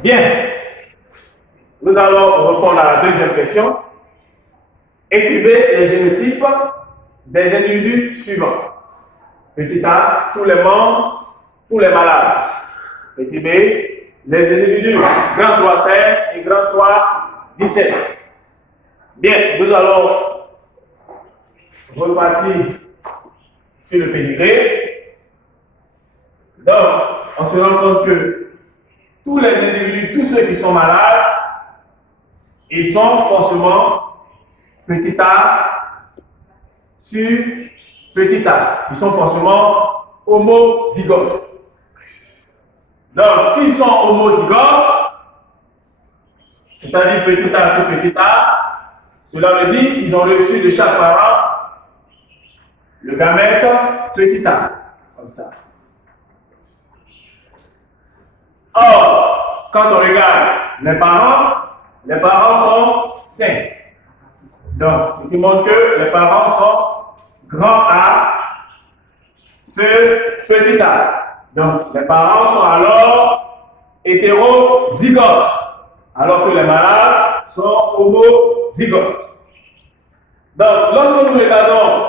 Bien. Nous allons répondre à la deuxième question. Écrivez les génotypes des individus suivants. Petit A, tous les membres, tous les malades. Petit B, les individus grand 3, 16 et grand 3, 17. Bien, nous allons repartir sur le pédigré. Donc, on se rend compte que tous les individus, tous ceux qui sont malades, ils sont forcément petit a sur petit a. Ils sont forcément homozygotes. Donc, s'ils sont homozygotes, c'est-à-dire petit a sur petit a, cela veut dire qu'ils ont reçu de chaque parent le gamète petit a, comme ça. Or, quand on regarde les parents sont sains. Donc, ce qui montre que les parents sont grand A sur petit a. Donc, les parents sont alors hétérozygotes, alors que les malades sont homozygotes. Donc, lorsque nous regardons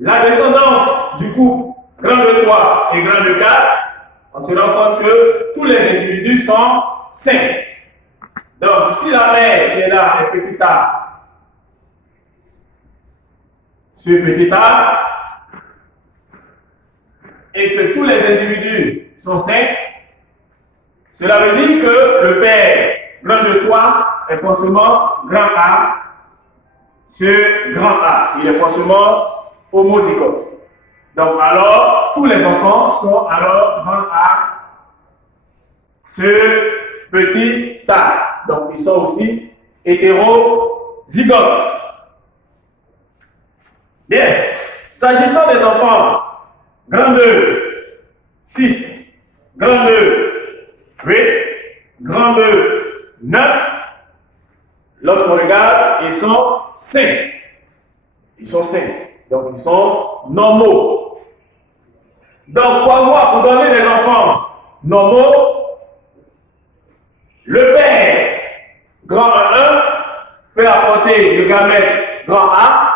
la descendance du couple grand de 3 et grand de 4, on se rend compte que tous les individus sont sains. Donc, si la mère qui est là est petit a sur petit a, et que tous les individus sont sains, cela veut dire que le père grand de 3 est forcément grand A sur grand A. Il est forcément homozygote. Donc alors, tous les enfants sont alors grand A sur petit a. Donc ils sont aussi hétérozygotes. Bien. S'agissant des enfants, grand 2, 6, grand 2, 8, grand 2, 9, lorsqu'on regarde, ils sont sains. Ils sont sains. Donc, ils sont normaux. Donc, pour donner des enfants normaux, le père, grand 1, peut apporter le gamète grand A.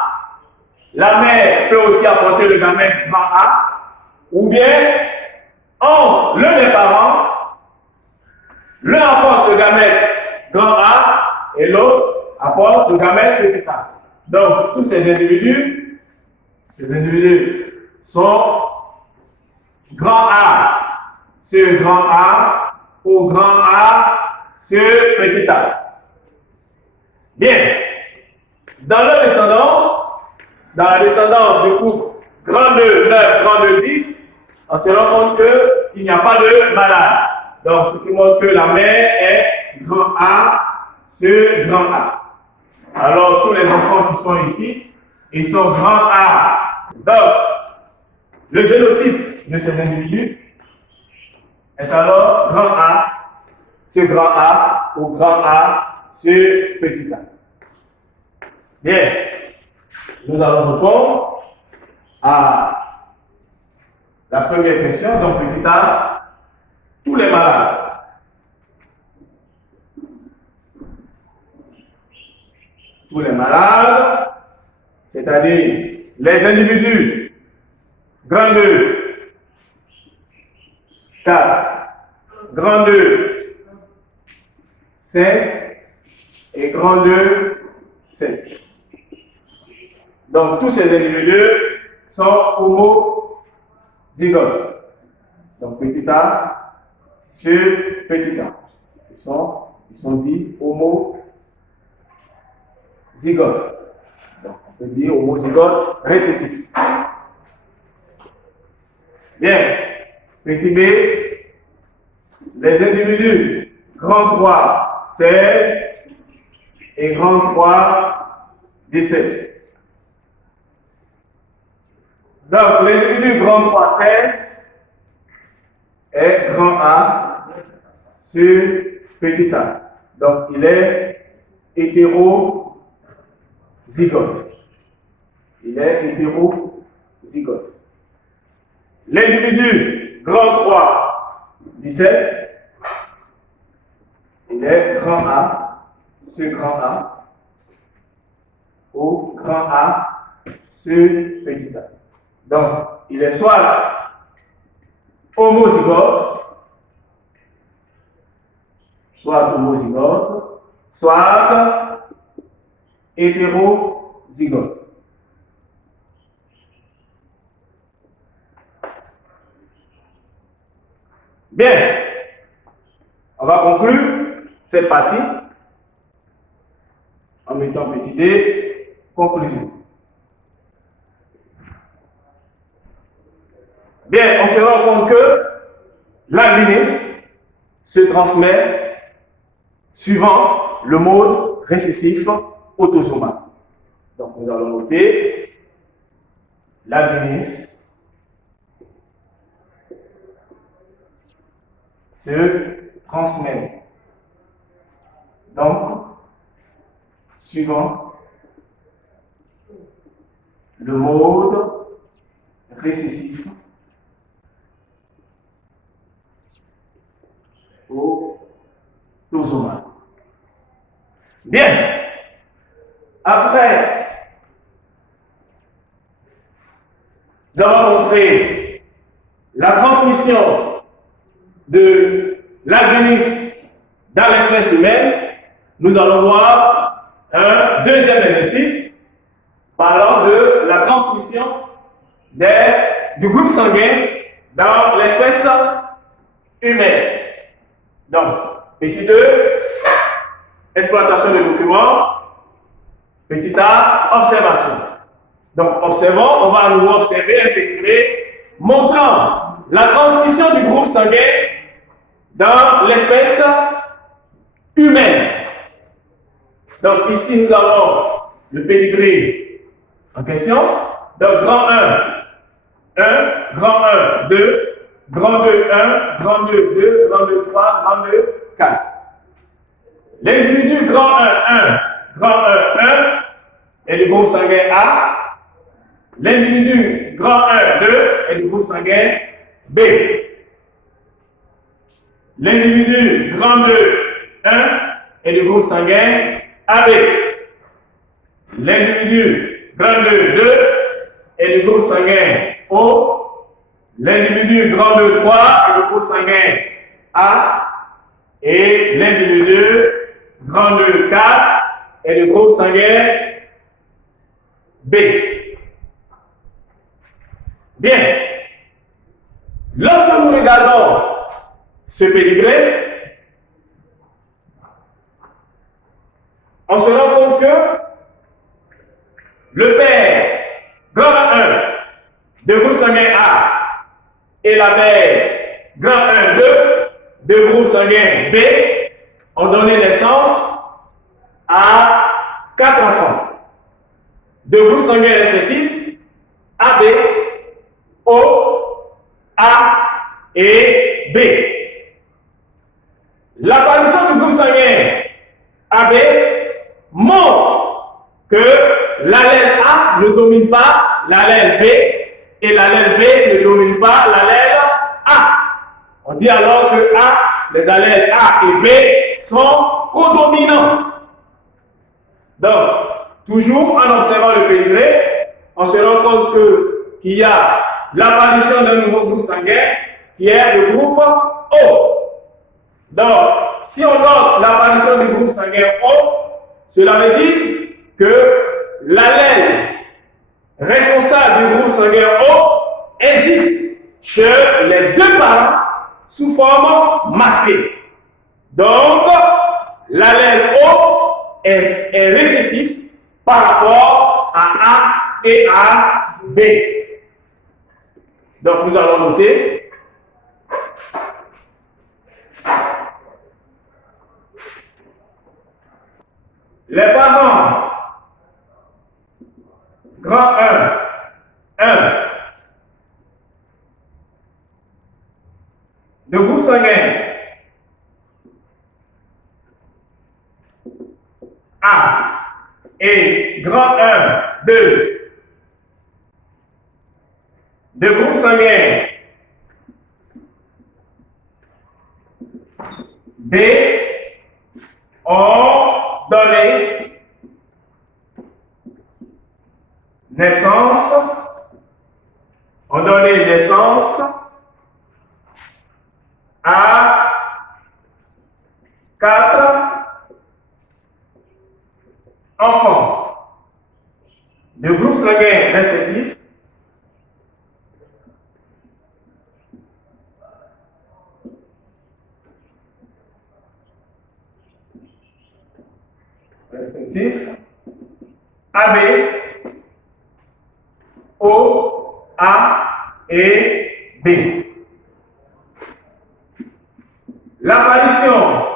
La mère peut aussi apporter le gamète grand A. Ou bien, entre l'un des parents, l'un apporte le gamète grand A et l'autre apporte le gamète petit a. Donc, tous ces individus sont grand A sur grand A ou grand A sur petit a. Bien. Dans la descendance du couple grand 2, 9, grand 2, 10, on se rend compte qu'il n'y a pas de malade. Donc, ce qui montre que la mère est grand A sur grand A. Alors, tous les enfants qui sont ici, ils sont grand A. Donc, le génotype de ces individus est alors grand A sur grand A ou grand A sur petit a. Bien. Nous allons répondre à la première question. Donc, petit a, tous les malades. Tous les malades, c'est-à-dire les individus, grand 2, 4, grand 2, 5 et grand 2, 7. Donc, tous ces individus sont homozygotes. Donc, petit a sur petit a. Ils sont dits homozygotes. Donc, on peut dire homozygote récessif. Bien. Petit b, les individus grand 3, 16 et grand 3, 17. Donc, l'individu grand 3, 16 est grand A sur petit a. Donc, il est hétérozygote. Il est hétérozygote. L'individu grand 3, 17 il est grand A, ce grand A, au grand A, ce petit a. Donc, il est soit homozygote, soit hétérozygote. Bien, on va conclure cette partie en mettant petit d, conclusion. Bien, on se rend compte que l'albinisme se transmet suivant le mode récessif autosomal. Donc, nous allons noter l'albinisme se transmet. Donc, suivant le mode récessif autosomal. Bien. Après, nous avons montré la transmission de l'albinisme dans l'espèce humaine. Nous allons voir un deuxième exercice parlant de la transmission du groupe sanguin dans l'espèce humaine. Donc, petit 2, exploitation des documents. Petit A, observation. Donc, observons, on va à nouveau observer un pédigré montrant la transmission du groupe sanguin dans l'espèce humaine. Donc, ici, nous avons le pédigré en question. Donc, grand 1, grand 1, 2, grand 2, 1, grand 2, 2, grand 2, 3, grand 2, 4. L'individu grand 1, grand 1 est du groupe sanguin A. L'individu grand 1, 2 est du groupe sanguin B. L'individu grand 2, 1 est du groupe sanguin AB. L'individu grand 2, 2 est du groupe sanguin O. L'individu grand 2, 3 est du groupe sanguin A. Et l'individu grand 2, 4 est du groupe sanguin B. Bien. Lorsque nous regardons ce pédigré, on se rend compte que le père grand 1 de groupe sanguin A et la mère grand 1, 2 de groupe sanguin B ont donné naissance à 4 enfants de groupes sanguins respectifs AB, O, A et B. L'apparition du groupe sanguin AB montre que l'allèle A ne domine pas l'allèle B et l'allèle B ne domine pas l'allèle A. On dit alors que les allèles A et B sont codominants. Donc, toujours en observant le pédigré, on se rend compte qu'il y a l'apparition d'un nouveau groupe sanguin qui est le groupe O. Donc, si on note l'apparition du groupe sanguin O, cela veut dire que l'allèle responsable du groupe sanguin O existe chez les deux parents sous forme masquée. Donc, l'allèle O est récessif par rapport à A et à B. Donc, nous allons noter les parents grand 1 de groupe sanguin A et grand 1, 2 de groupe sanguin B donné naissance à 4 enfants de groupes sanguins respectifs AB, O, A et B. L'apparition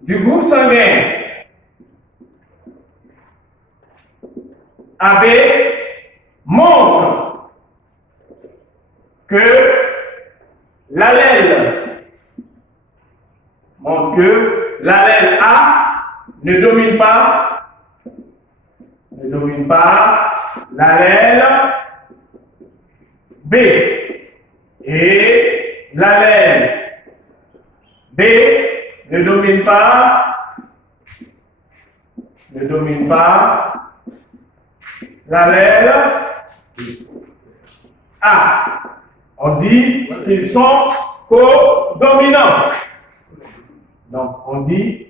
du groupe sanguin AB montre que l'allèle A ne domine pas l'allèle B et l'allèle B ne domine pas l'allèle A. On dit qu'ils sont codominants. Donc, on dit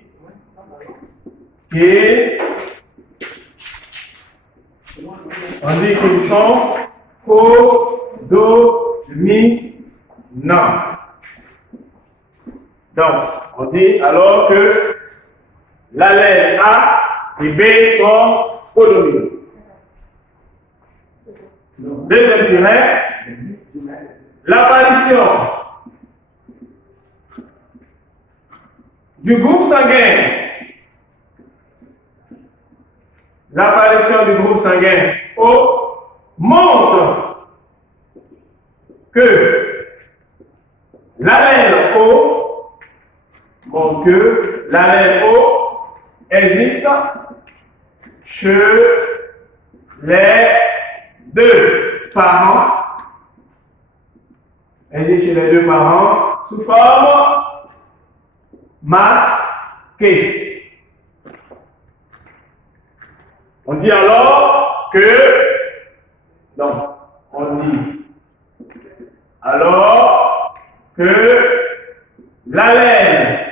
qu'ils sont codominants. Donc, on dit alors que l'allèle A et B sont codominants. Deuxième tiret, l'apparition du groupe sanguin. O montre que l'allèle O existe chez les deux parents sous forme masquée. On dit alors que l'allèle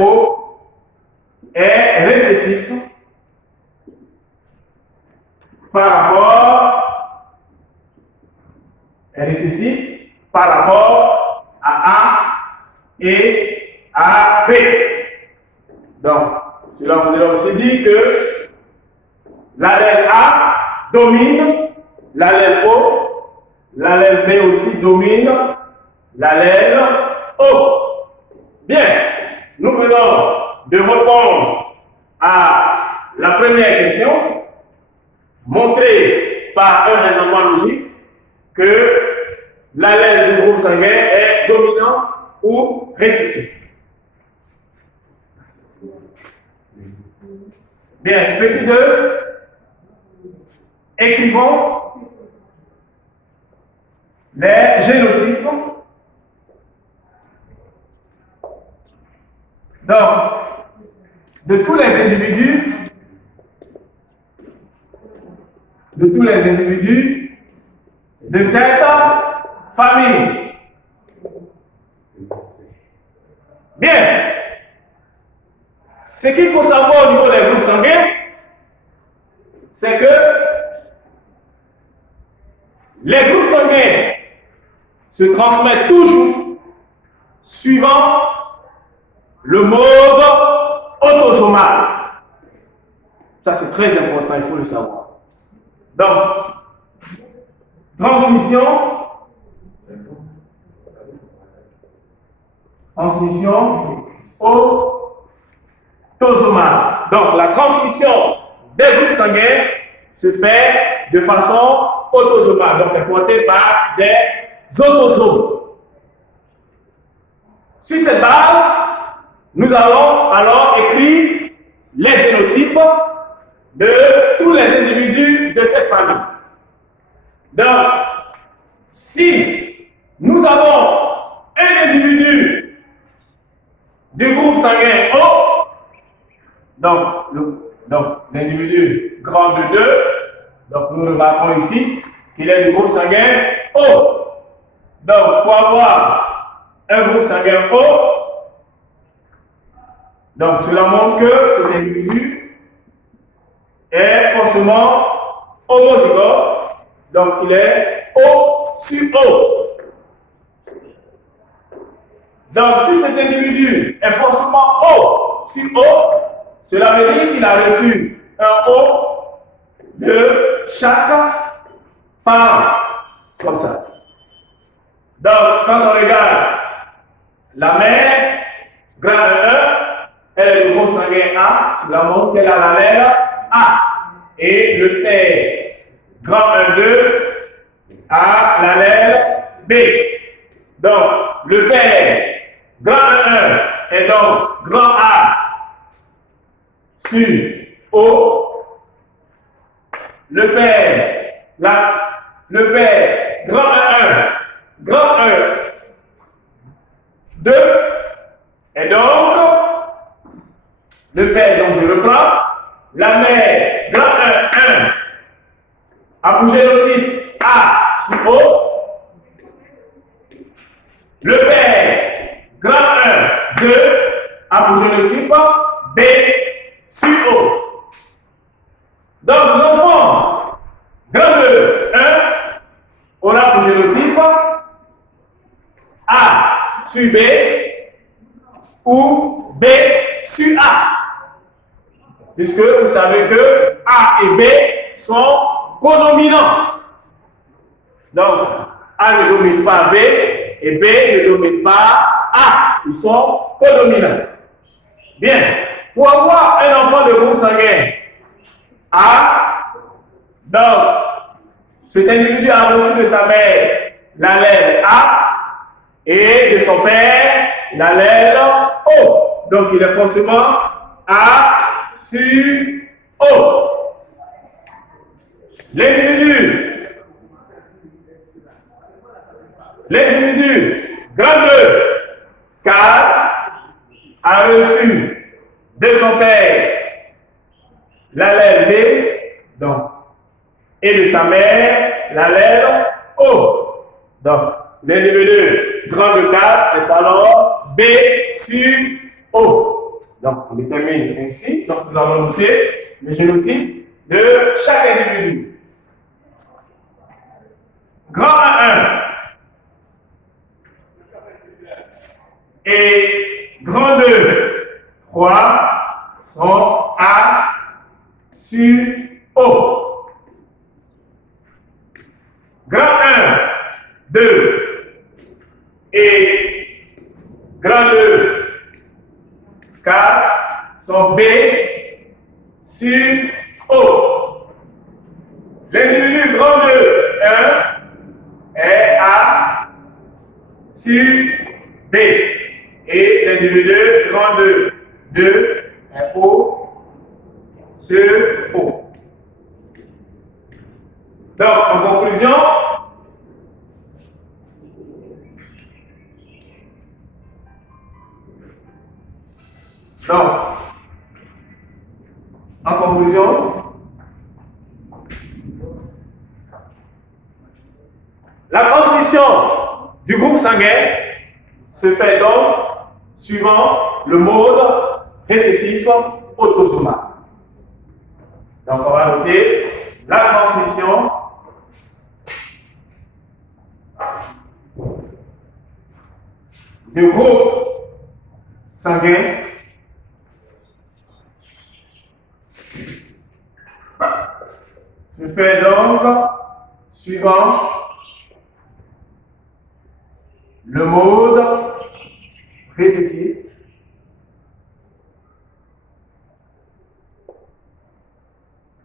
O est récessif par rapport à A et à B. Donc, cela voudrait aussi dire que l'allèle A domine l'allèle O, l'allèle B aussi domine l'allèle O. Bien, nous venons de répondre à la première question, montrer par un raisonnement logique que l'allèle du groupe sanguin est dominant ou récessif. Bien, petit 2, écrivons les génotypes. Donc, de tous les individus de cette famille. Bien. Ce qu'il faut savoir au niveau des groupes sanguins, c'est que les groupes sanguins se transmettent toujours suivant le mode autosomal. Ça, c'est très important, il faut le savoir. Donc, transmission autosomale. Donc, la transmission des groupes sanguins se fait de façon autosomale, donc est portée par des autosomes. Sur cette base, nous allons alors écrire les génotypes de tous les individus de cette famille. Donc, si Nous avons un individu du groupe sanguin O, donc l'individu grand de 2, donc nous remarquons ici qu'il est du groupe sanguin O. Donc pour avoir un groupe sanguin O, donc cela montre que cet individu est forcément homozygote, donc il est O sur O. Donc si cet individu est forcément O sur O, cela veut dire qu'il a reçu un O de chaque parent, comme ça. Donc quand on regarde la mère, grand 1, elle est le groupe sanguin A, cela montre qu'elle a l'allèle A. Et le père, grand 1-2, a l'allèle B. Donc, le père, grand 1 est donc grand A sur O. Le père, grand 1, 2 est donc le père, donc je reprends, la mère, grand 1, apogénotype A sur O. Le père, grand 1, 2, apogénotype B sur O. Donc l'enfant, grand 2, 1, aura apogénotype A sur B ou B sur A. Puisque vous savez que A et B sont codominants. Donc, A ne domine pas B et B ne domine pas A. Ils sont codominants. Bien. Pour avoir un enfant de groupe sanguin A, donc, cet individu a reçu de sa mère l'allèle A et de son père l'allèle O. Donc, il est forcément A sur O. L'individu grand 2, 4, a reçu de son père l'allèle B, donc, et de sa mère l'allèle O. Donc, l'individu grand 2, 4 est alors B sur O. Donc, on détermine ainsi. Donc, nous allons noter le génotype de chaque individu. Grand 1 et grand 2, 3 sont A sur O. Grand 1, 2 et grand 2, 4 sont B sur O. L'individu grand 2, 1 est A sur B. Et l'individu grand 2, 2 est O sur O. Donc, en conclusion, la transmission du groupe sanguin se fait donc suivant le mode récessif autosomal. Donc on va noter la transmission du groupe sanguin se fait donc suivant le mode récessif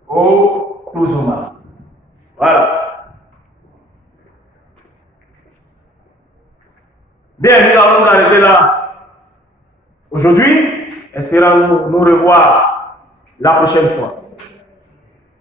autosomal. Voilà. Bien, nous allons nous arrêter là aujourd'hui. Espérons nous revoir la prochaine fois.